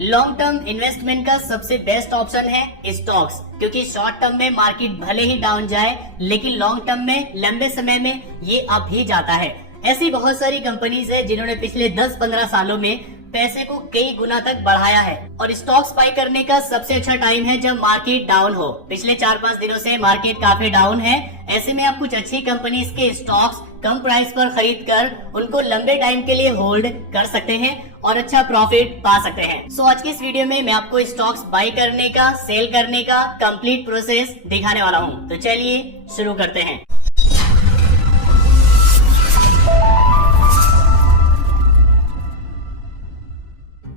Long term investment का सबसे best option है स्टॉक्स, क्योंकि शॉर्ट टर्म में मार्केट भले ही डाउन जाए लेकिन लॉन्ग टर्म में लंबे समय में ये अप ही जाता है। ऐसी बहुत सारी कंपनीज है जिन्होंने पिछले 10-15 सालों में पैसे को कई गुना तक बढ़ाया है। और स्टॉक्स बाय करने का सबसे अच्छा टाइम है जब मार्केट डाउन हो। पिछले 4-5 दिनों से मार्केट काफी डाउन है। ऐसे में आप कुछ अच्छी कंपनीज के स्टॉक्स कम प्राइस पर खरीद कर उनको लंबे टाइम के लिए होल्ड कर सकते हैं और अच्छा प्रॉफिट पा सकते हैं। सो आज की इस वीडियो में मैं आपको स्टॉक्स बाय करने का, सेल करने का कंप्लीट प्रोसेस दिखाने वाला हूँ। तो चलिए शुरू करते हैं।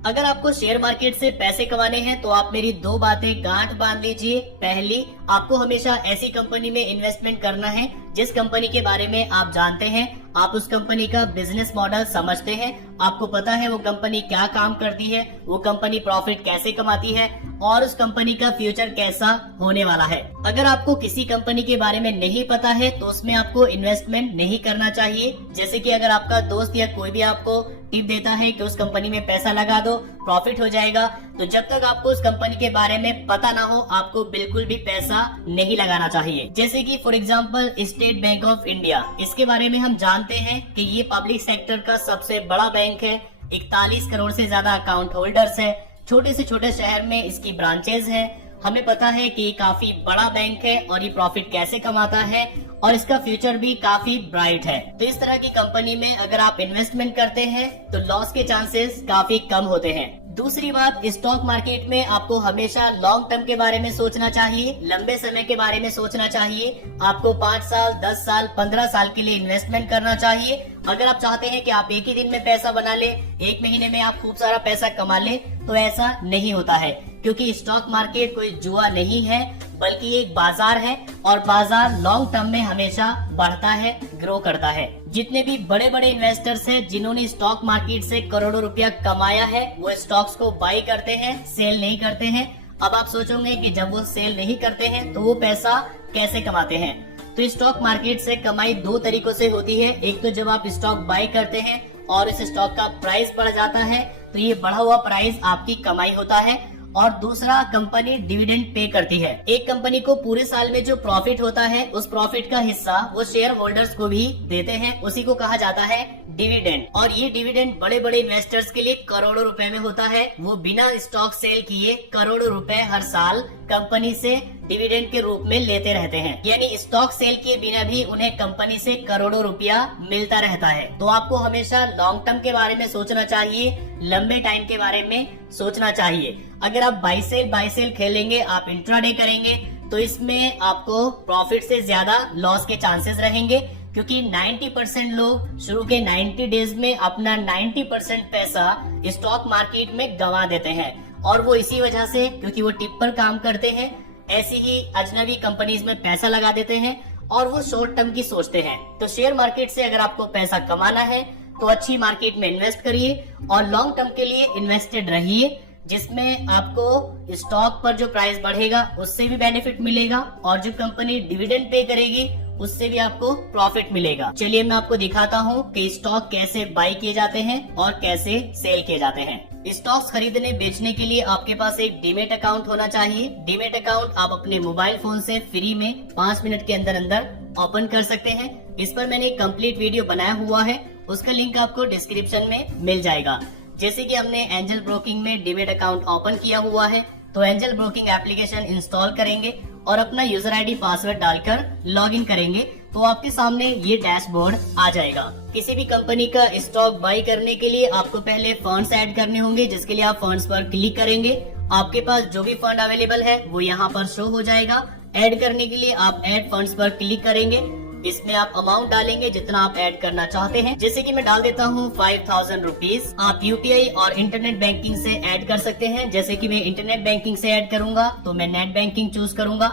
अगर आपको शेयर मार्केट से पैसे कमाने हैं तो आप मेरी दो बातें गांठ बांध लीजिए। पहली, आपको हमेशा ऐसी कंपनी में इन्वेस्टमेंट करना है जिस कंपनी के बारे में आप जानते हैं, आप उस कंपनी का बिजनेस मॉडल समझते हैं, आपको पता है वो कंपनी क्या काम करती है, वो कंपनी प्रॉफिट कैसे कमाती है और उस कंपनी का फ्यूचर कैसा होने वाला है। अगर आपको किसी कंपनी के बारे में नहीं पता है तो उसमें आपको इन्वेस्टमेंट नहीं करना चाहिए। जैसे कि अगर आपका दोस्त या कोई भी आपको टिप देता है कि उस कंपनी में पैसा लगा दो, प्रॉफिट हो जाएगा, तो जब तक आपको उस कंपनी के बारे में पता ना हो आपको बिल्कुल भी पैसा नहीं लगाना चाहिए। जैसे कि for example state bank of India, इसके बारे में हम जानते हैं कि ये पब्लिक सेक्टर का सबसे बड़ा बैंक है। 41 करोड़ से ज्यादा अकाउंट होल्डर्स है। छोटे से छोटे शहर में इसकी ब्रांचेज है। हमें पता है कि ये काफी बड़ा बैंक है और ये प्रॉफिट कैसे कमाता है और इसका फ्यूचर भी काफी ब्राइट है। तो इस तरह की कंपनी में अगर आप इन्वेस्टमेंट करते हैं तो लॉस के चांसेस काफी कम होते हैं। दूसरी बात, स्टॉक मार्केट में आपको हमेशा लॉन्ग टर्म के बारे में सोचना चाहिए, लंबे समय के बारे में सोचना चाहिए। आपको 5 साल, 10 साल, 15 साल के लिए इन्वेस्टमेंट करना चाहिए। अगर आप चाहते हैं कि आप एक ही दिन में पैसा बना ले, एक महीने में आप खूब सारा पैसा कमा ले, तो ऐसा नहीं होता है, क्योंकि स्टॉक मार्केट कोई जुआ नहीं है बल्कि एक बाजार है और बाजार लॉन्ग टर्म में हमेशा बढ़ता है, ग्रो करता है। जितने भी बड़े बड़े इन्वेस्टर्स हैं जिन्होंने स्टॉक मार्केट से करोड़ों रुपया कमाया है, वो स्टॉक्स को बाय करते हैं, सेल नहीं करते हैं। अब आप सोचोगे कि जब वो सेल नहीं करते हैं तो वो पैसा कैसे कमाते हैं। तो स्टॉक मार्केट से कमाई 2 तरीकों से होती है। एक तो जब आप स्टॉक बाय करते हैं और इस स्टॉक का प्राइस बढ़ जाता है तो ये बढ़ा हुआ प्राइस आपकी कमाई होता है, और दूसरा कंपनी डिविडेंड पे करती है। एक कंपनी को पूरे साल में जो प्रॉफिट होता है उस प्रॉफिट का हिस्सा वो शेयर होल्डर्स को भी देते हैं, उसी को कहा जाता है डिविडेंड। और ये डिविडेंड बड़े बड़े इन्वेस्टर्स के लिए करोड़ों रुपए में होता है। वो बिना स्टॉक सेल किए करोड़ों रुपए हर साल कंपनी से डिविडेंड के रूप में लेते रहते हैं। यानी स्टॉक सेल किए बिना भी उन्हें कंपनी से करोड़ों रुपया मिलता रहता है। तो आपको हमेशा लॉन्ग टर्म के बारे में सोचना चाहिए, लंबे टाइम के बारे में सोचना चाहिए। अगर आप बाय सेल खेलेंगे, आप इंट्राडे करेंगे, तो इसमें आपको प्रॉफिट से ज्यादा लॉस के चांसेस रहेंगे, क्योंकि 90% लोग शुरू के 90 डेज में अपना 90% पैसा स्टॉक मार्केट में गंवा देते हैं। और वो इसी वजह से, क्योंकि वो टिप पर काम करते हैं, ऐसी ही अजनबी कंपनीज में पैसा लगा देते हैं और वो शॉर्ट टर्म की सोचते हैं। तो शेयर मार्केट से अगर आपको पैसा कमाना है तो अच्छी मार्केट में इन्वेस्ट करिए और लॉन्ग टर्म के लिए इन्वेस्टेड रहिए, जिसमें आपको स्टॉक पर जो प्राइस बढ़ेगा उससे भी बेनिफिट मिलेगा और जो कंपनी डिविडेंड पे करेगी उससे भी आपको प्रॉफिट मिलेगा। चलिए मैं आपको दिखाता हूँ कि स्टॉक कैसे बाय किए जाते हैं और कैसे सेल किए जाते हैं। स्टॉक्स खरीदने बेचने के लिए आपके पास एक डीमेट अकाउंट होना चाहिए। डीमेट अकाउंट आप अपने मोबाइल फोन से फ्री में 5 मिनट के अंदर अंदर ओपन कर सकते हैं। इस पर मैंने एक कंप्लीट वीडियो बनाया हुआ है, उसका लिंक आपको डिस्क्रिप्शन में मिल जाएगा। जैसे कि हमने एंजल ब्रोकिंग में डीमेट अकाउंट ओपन किया हुआ है, तो एंजल ब्रोकिंग एप्लीकेशन इंस्टॉल करेंगे और अपना यूजर आईडी पासवर्ड डालकर लॉगिन करेंगे तो आपके सामने ये डैशबोर्ड आ जाएगा। किसी भी कंपनी का स्टॉक बाय करने के लिए आपको पहले फंड्स ऐड करने होंगे, जिसके लिए आप फंड्स पर क्लिक करेंगे। आपके पास जो भी फंड अवेलेबल है वो यहाँ पर शो हो जाएगा। ऐड करने के लिए आप ऐड फंड्स पर क्लिक करेंगे। इसमें आप अमाउंट डालेंगे जितना आप ऐड करना चाहते हैं। जैसे कि मैं डाल देता हूँ 5000 रुपीज। आप यूपीआई और इंटरनेट बैंकिंग से ऐड कर सकते हैं। जैसे कि मैं इंटरनेट बैंकिंग से ऐड करूंगा तो मैं नेट बैंकिंग चूज करूंगा।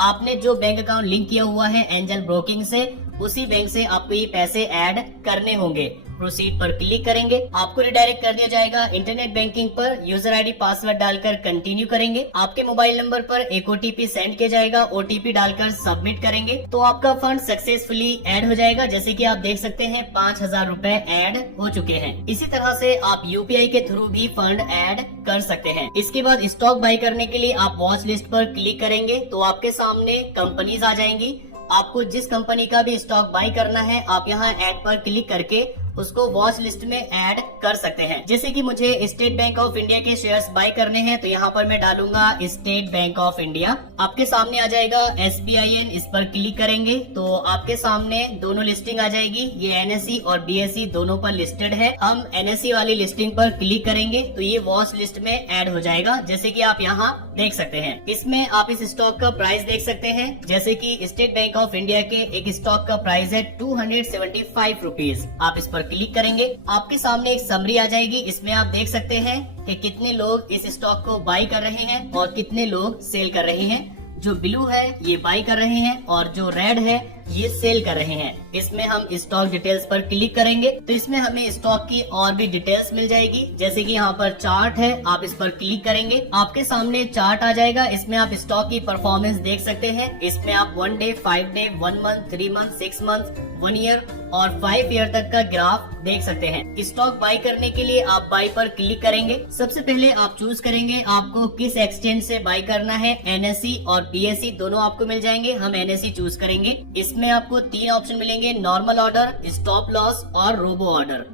आपने जो बैंक अकाउंट लिंक किया हुआ है एंजल ब्रोकिंग से, उसी बैंक से आपको ये पैसे ऐड करने होंगे। प्रोसीड पर क्लिक करेंगे। आपको रिडायरेक्ट कर दिया जाएगा इंटरनेट बैंकिंग पर। यूजर आईडी पासवर्ड डालकर कंटिन्यू करेंगे। आपके मोबाइल नंबर पर एक OTP सेंड किया जाएगा। OTP डालकर सबमिट करेंगे तो आपका फंड सक्सेसफुली ऐड हो जाएगा। जैसे कि आप देख सकते हैं 5,000 रुपए ऐड हो चुके हैं। इसी तरह से आप UPI के थ्रू भी फंड ऐड कर सकते हैं। इसके बाद स्टॉक बाय करने के लिए आप वॉच लिस्ट पर क्लिक करेंगे तो आपके सामने कंपनीज आ जाएंगी। आपको जिस कंपनी का भी स्टॉक बाय करना है आप यहाँ ऐड पर क्लिक करके उसको वॉच लिस्ट में ऐड कर सकते हैं। जैसे कि मुझे स्टेट बैंक ऑफ इंडिया के शेयर्स बाय करने हैं तो यहाँ पर मैं डालूंगा स्टेट बैंक ऑफ इंडिया। आपके सामने आ जाएगा SBIN, इस पर क्लिक करेंगे तो आपके सामने दोनों लिस्टिंग आ जाएगी। ये NSE और BSE दोनों पर लिस्टेड है। हम NSE वाली लिस्टिंग पर क्लिक करेंगे तो ये वॉच लिस्ट में ऐड हो जाएगा। जैसे कि आप यहाँ देख सकते हैं। इसमें आप इस स्टॉक का प्राइस देख सकते हैं। जैसे कि स्टेट बैंक ऑफ इंडिया के एक स्टॉक का प्राइस है 275 रुपीज। आप इस पर क्लिक करेंगे, आपके सामने एक समरी आ जाएगी। इसमें आप देख सकते हैं कि कितने लोग इस स्टॉक को बाय कर रहे हैं और कितने लोग सेल कर रहे हैं। जो ब्लू है ये बाय कर रहे हैं और जो रेड है ये सेल कर रहे हैं। इसमें हम स्टॉक डिटेल्स पर क्लिक करेंगे तो इसमें हमें स्टॉक की और भी डिटेल्स मिल जाएगी। जैसे कि यहाँ पर चार्ट है, आप इस पर क्लिक करेंगे, आपके सामने चार्ट आ जाएगा। इसमें आप स्टॉक की परफॉर्मेंस देख सकते हैं। इसमें आप 1 day, 5 day, 1 month, 3 month, 6 month, 1 year और 5 ईयर तक का ग्राफ देख सकते हैं। स्टॉक बाय करने के लिए आप बाय पर क्लिक करेंगे। सबसे पहले आप चूज करेंगे आपको किस एक्सचेंज से बाय करना है। NSE और BSE दोनों आपको मिल जाएंगे। हम NSE चूज करेंगे। इसमें आपको 3 ऑप्शन मिलेंगे, नॉर्मल ऑर्डर, स्टॉप लॉस और रोबो ऑर्डर।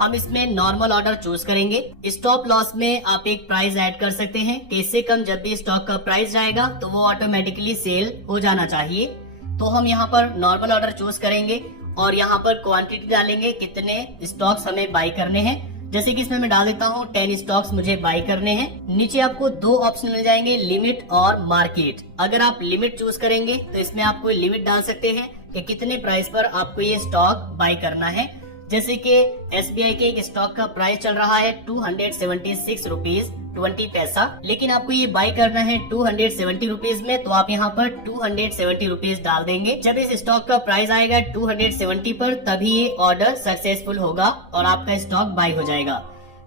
हम इसमें नॉर्मल ऑर्डर चूज करेंगे। स्टॉप लॉस में आप एक प्राइस ऐड कर सकते हैं कि इससे कम जब भी स्टॉक का प्राइस जाएगा तो वो ऑटोमेटिकली सेल हो जाना चाहिए। तो हम यहाँ पर नॉर्मल ऑर्डर चूज करेंगे और यहाँ पर क्वांटिटी डालेंगे, कितने स्टॉक्स हमें बाय करने हैं। जैसे कि इसमें मैं डाल देता हूँ 10 स्टॉक्स मुझे बाय करने हैं। नीचे आपको 2 ऑप्शन मिल जाएंगे, लिमिट और मार्केट। अगर आप लिमिट चूज करेंगे तो इसमें आप कोई लिमिट डाल सकते हैं कि कितने प्राइस पर आपको ये स्टॉक बाय करना है। जैसे कि SBI के एक स्टॉक का प्राइस चल रहा है 276 रुपीज 20 पैसा, लेकिन आपको ये बाय करना है 270 रुपीज में, तो आप यहाँ पर 270 रुपीज डाल देंगे। जब इस स्टॉक का प्राइस आएगा 270 पर तभी ये ऑर्डर सक्सेसफुल होगा और आपका स्टॉक बाय हो जाएगा।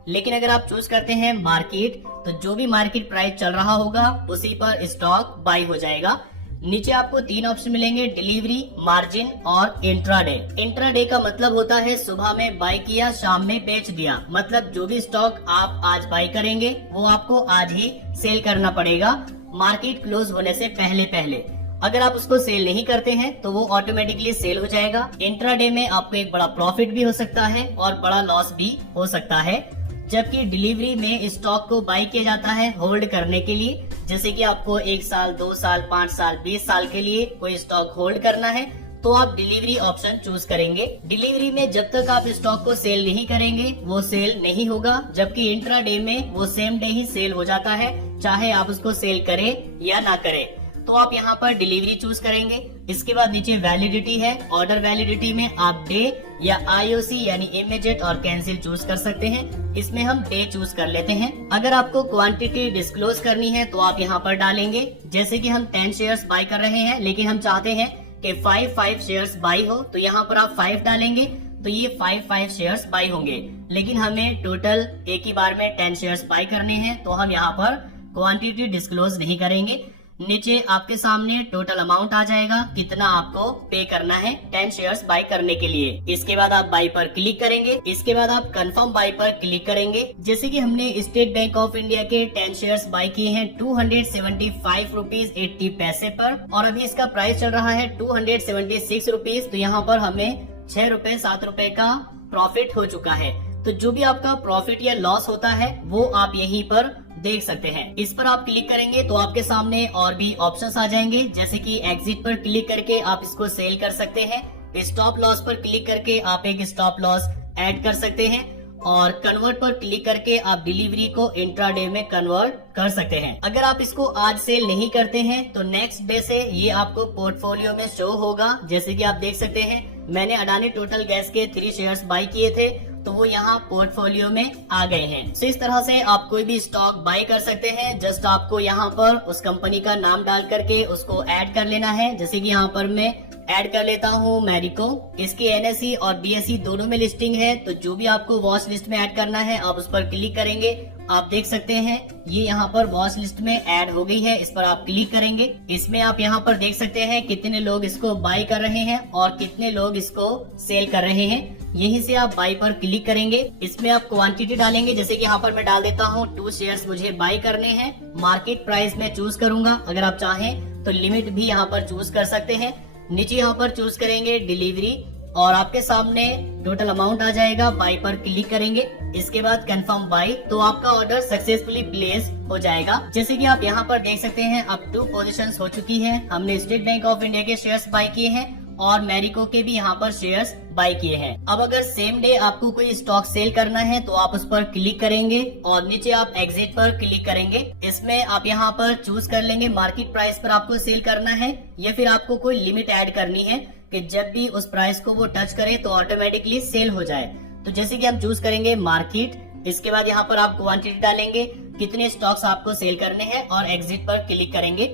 लेकिन अगर आप चूज करते हैं मार्केट तो जो भी मार्केट प्राइस चल रहा होगा उसी पर स्टॉक बाय हो जाएगा। नीचे आपको 3 ऑप्शन मिलेंगे, डिलीवरी, मार्जिन और इंट्राडे। इंट्राडे का मतलब होता है सुबह में बाय किया, शाम में बेच दिया। मतलब जो भी स्टॉक आप आज बाय करेंगे वो आपको आज ही सेल करना पड़ेगा, मार्केट क्लोज होने से पहले। अगर आप उसको सेल नहीं करते हैं तो वो ऑटोमेटिकली सेल हो जाएगा। इंट्राडे में आपको एक बड़ा प्रॉफिट भी हो सकता है और बड़ा लॉस भी हो सकता है। जबकि डिलीवरी में स्टॉक को बाय किया जाता है होल्ड करने के लिए। जैसे कि आपको 1 साल, 2 साल, 5 साल, 20 साल के लिए कोई स्टॉक होल्ड करना है तो आप डिलीवरी ऑप्शन चूज करेंगे। डिलीवरी में जब तक आप स्टॉक को सेल नहीं करेंगे वो सेल नहीं होगा, जबकि इंट्राडे में वो सेम डे ही सेल हो जाता है, चाहे आप उसको सेल करें या ना करें। तो आप यहाँ पर डिलीवरी चूज करेंगे। इसके बाद नीचे वैलिडिटी है। ऑर्डर वैलिडिटी में आप डे या IOC यानी इमीडिएट और कैंसिल चूज कर सकते हैं। इसमें हम डे चूज कर लेते हैं। अगर आपको क्वांटिटी डिस्क्लोज करनी है तो आप यहाँ पर डालेंगे। जैसे कि हम 10 शेयर्स बाय कर रहे हैं लेकिन हम चाहते हैं कि 5 शेयर्स बाय हो, तो यहाँ पर आप 5 डालेंगे तो ये 5 शेयर्स बाय होंगे। लेकिन हमें टोटल एक ही बार में 10 शेयर्स बाय करने हैं तो हम यहाँ पर क्वांटिटी डिस्क्लोज नहीं करेंगे। नीचे आपके सामने टोटल अमाउंट आ जाएगा, कितना आपको पे करना है 10 शेयर्स बाय करने के लिए। इसके बाद आप बाय पर क्लिक करेंगे। इसके बाद आप कंफर्म बाय पर क्लिक करेंगे। जैसे कि हमने स्टेट बैंक ऑफ इंडिया के 10 शेयर्स बाय किए हैं 275 रुपीज 80 पैसे पर और अभी इसका प्राइस चल रहा है 276 रुपीज। तो यहाँ पर हमें 6 रुपए 7 रुपए का प्रॉफिट हो चुका है। तो जो भी आपका प्रॉफिट या लॉस होता है वो आप यहीं पर देख सकते हैं। इस पर आप क्लिक करेंगे तो आपके सामने और भी ऑप्शंस आ जाएंगे। जैसे कि एग्जिट पर क्लिक करके आप इसको सेल कर सकते हैं। स्टॉप लॉस पर क्लिक करके आप एक स्टॉप लॉस ऐड कर सकते हैं और कन्वर्ट पर क्लिक करके आप डिलीवरी को इंट्राडे में कन्वर्ट कर सकते हैं। अगर आप इसको आज सेल नहीं करते हैं तो नेक्स्ट डे से ये आपको पोर्टफोलियो में शो होगा। जैसे कि आप देख सकते हैं मैंने अडानी टोटल गैस के 3 शेयर्स बाय किए थे तो वो यहाँ पोर्टफोलियो में आ गए हैं। तो इस तरह से आप कोई भी स्टॉक बाय कर सकते हैं। जस्ट आपको यहाँ पर उस कंपनी का नाम डाल करके उसको ऐड कर लेना है। जैसे कि यहाँ पर मैं ऐड कर लेता हूँ मैरिको। इसकी NSE और BSE दोनों में लिस्टिंग है, तो जो भी आपको वॉच लिस्ट में ऐड करना है आप उस पर क्लिक करेंगे। आप देख सकते हैं ये यहाँ पर वॉच लिस्ट में ऐड हो गई है, इस पर आप क्लिक करेंगे। इसमें आप यहाँ पर देख सकते हैं कितने लोग इसको बाय कर रहे हैं और कितने लोग इसको सेल कर रहे हैं। यहीं से आप बाय पर क्लिक करेंगे। इसमें आप क्वांटिटी डालेंगे, जैसे कि यहाँ पर मैं डाल देता हूँ 2 शेयर्स मुझे बाय करने हैं। मार्केट प्राइस में चूज करूंगा, अगर आप चाहें तो लिमिट भी यहाँ पर चूज कर सकते हैं। नीचे यहाँ पर चूज करेंगे डिलीवरी और आपके सामने टोटल अमाउंट आ जाएगा। बाय पर क्लिक करेंगे, इसके बाद कंफर्म बाय, तो आपका ऑर्डर सक्सेसफुली प्लेस हो जाएगा। जैसे कि आप यहाँ पर देख सकते हैं अब 2 पोजीशंस हो चुकी हैं। हमने स्टेट बैंक ऑफ इंडिया के शेयर्स बाय किए हैं और मैरिको के भी यहाँ पर शेयर्स बाय किए हैं। अब अगर सेम डे आपको कोई स्टॉक सेल करना है तो आप उस पर क्लिक करेंगे और नीचे आप एग्जिट पर क्लिक करेंगे। इसमें आप यहाँ पर चूज कर लेंगे मार्केट प्राइस पर आपको सेल करना है या फिर आपको कोई लिमिट ऐड करनी है कि जब भी उस प्राइस को वो टच करे तो ऑटोमेटिकली सेल हो जाए। तो जैसे कि हम चूज करेंगे मार्केट, इसके बाद यहाँ पर आप क्वांटिटी डालेंगे, कितने स्टॉक्स आपको सेल करने हैं और एग्जिट पर क्लिक करेंगे।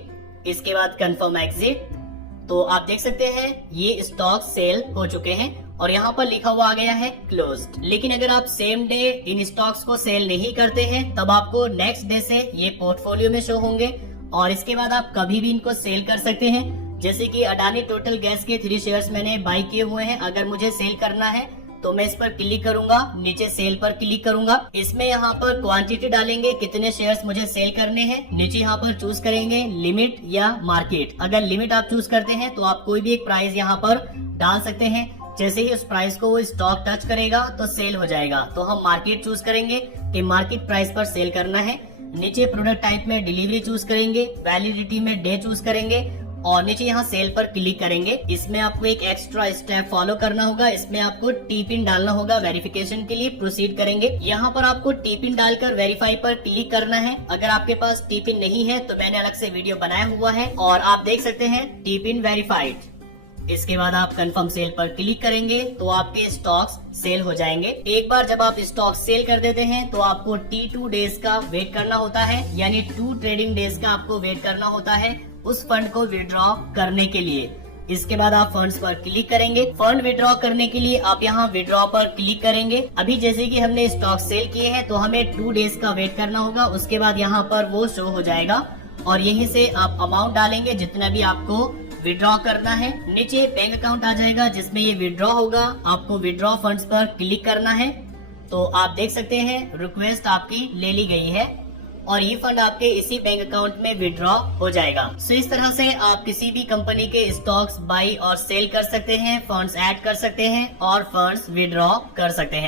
इसके बाद कंफर्म एग्जिट, तो आप देख सकते हैं ये स्टॉक सेल हो चुके हैं और यहाँ पर लिखा हुआ आ गया है क्लोज्ड। लेकिन अगर आप सेम डे इन स्टॉक्स को सेल नहीं करते हैं तब आपको नेक्स्ट डे से ये पोर्टफोलियो में शो होंगे और इसके बाद आप कभी भी इनको सेल कर सकते हैं। जैसे कि अडानी टोटल गैस के 3 शेयर्स मैंने बाय किए हुए हैं। अगर मुझे सेल करना है तो मैं इस पर क्लिक करूंगा, नीचे सेल पर क्लिक करूंगा। इसमें यहाँ पर क्वांटिटी डालेंगे, कितने शेयर्स मुझे सेल करने हैं। नीचे यहाँ पर चूज करेंगे लिमिट या मार्केट। अगर लिमिट आप चूज करते हैं तो आप कोई भी एक प्राइस यहाँ पर डाल सकते हैं। जैसे ही उस प्राइस को वो स्टॉक टच करेगा तो सेल हो जाएगा। तो हम मार्केट चूज करेंगे कि मार्केट प्राइस पर सेल करना है। नीचे प्रोडक्ट टाइप में डिलीवरी चूज करेंगे, वैलिडिटी में डे चूज करेंगे और नीचे यहाँ सेल पर क्लिक करेंगे। इसमें आपको एक एक्स्ट्रा स्टेप फॉलो करना होगा। इसमें आपको टी पिन डालना होगा वेरिफिकेशन के लिए। प्रोसीड करेंगे, यहाँ पर आपको टी पिन डालकर वेरीफाई पर क्लिक करना है। अगर आपके पास टी पिन नहीं है तो मैंने अलग से वीडियो बनाया हुआ है और आप देख सकते हैं टी पिन वेरीफाइड। इसके बाद आप कंफर्म सेल पर क्लिक करेंगे तो आपके स्टॉक्स सेल हो जाएंगे। एक बार जब आप स्टॉक सेल कर देते हैं तो आपको T2 डेज का वेट करना होता है, यानी 2 ट्रेडिंग डेज का आपको वेट करना होता है उस फंड को विड्रॉ करने के लिए। इसके बाद आप फंड्स पर क्लिक करेंगे। फंड विड्रॉ करने के लिए आप यहाँ विड्रॉ पर क्लिक करेंगे। अभी जैसे कि हमने स्टॉक सेल किए हैं तो हमें 2 डेज का वेट करना होगा। उसके बाद यहाँ पर वो शो हो जाएगा और यहीं से आप अमाउंट डालेंगे जितना भी आपको विड्रॉ करना है। नीचे बैंक अकाउंट आ जाएगा जिसमें ये विड्रॉ होगा। आपको विड्रॉ फंड्स पर क्लिक करना है तो आप देख सकते हैं रिक्वेस्ट आपकी ले ली गई है और ये फंड आपके इसी बैंक अकाउंट में विड्रॉ हो जाएगा। सो इस तरह से आप किसी भी कंपनी के स्टॉक्स बाई और सेल कर सकते हैं, फंड्स ऐड कर सकते हैं और फंड्स विड्रॉ कर सकते हैं।